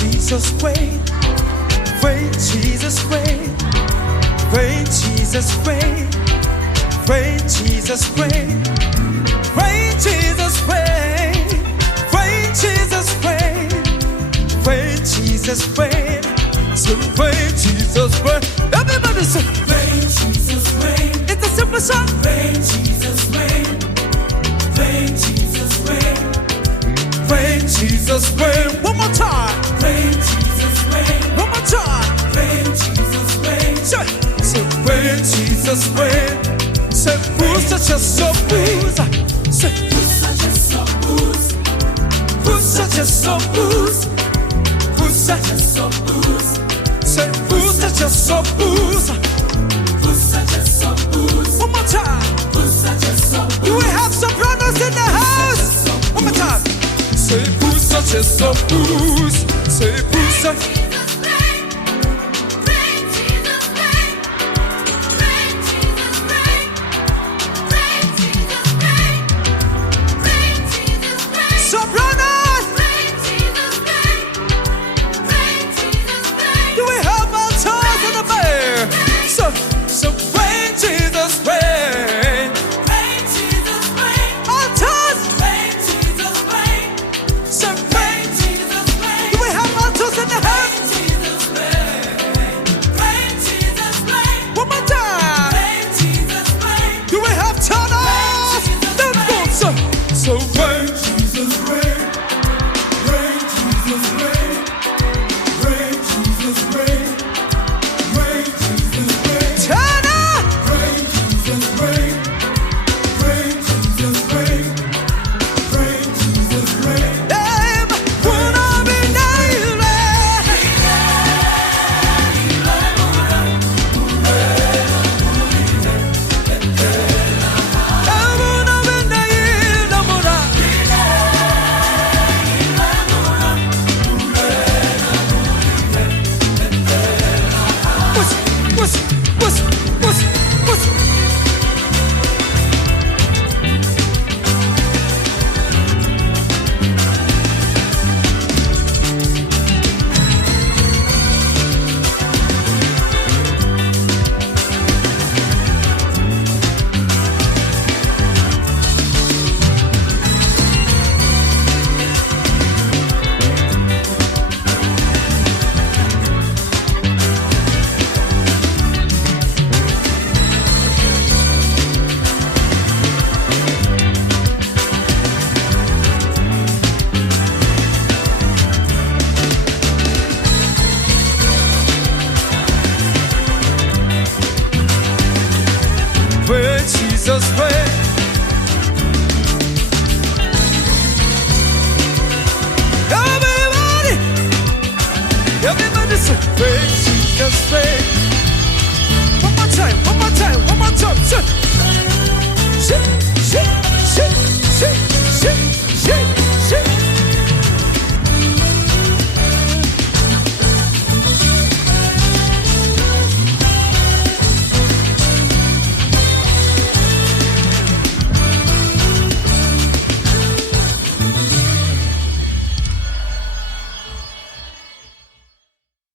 Jesus reign, reign Jesus reign, reign Jesus reign, reign Jesus reign, reign Jesus reign, reign Jesus reign, reign Jesus reign, so reign Jesus reign. Everybody say Reign, Jesus reign. it's a simple song. Reign, Jesus reign. Reign, Jesus reign. Reign Jesus reign. One more time. Reign, Jesus reign. One more time. Reign, Jesus reign. Say reign Jesus reign. Say who's such a so who's. Say Who's such a so who's? who's such a so who's. Who's such a So who's? say who's such a so who's. Who's such a so who's? One more time. Who's such a so Do we have sopranos in the house? One more time. Say who's such a so who's. Say who's such. Jesus reign, reign Jesus reign, reign Jesus reign, reign Jesus reign, reign Jesus reign, Sopranos. reign Jesus reign, reign Jesus reign, Do we have our toes in the bear? So reign Jesus reign. Reign, Jesus reign. Our toes. Reign, Jesus reign. So Reign, Jesus reign. do we have our toes in the house? Reign, Jesus reign. Reign, Jesus reign. One more time. Reign, Jesus reign. Do we have toes? Don't go. So reign. Jesus reign. Reign, Jesus reign. Reign, Jesus reign. Reign, Jesus reign. Turn up. Reign, Jesus reign. Reign, Jesus reign. Reign, Jesus reign. Them wanna be nailed. Wanna be nailed, amora. What's reign, Jesus reign. Everybody say reign, Jesus reign.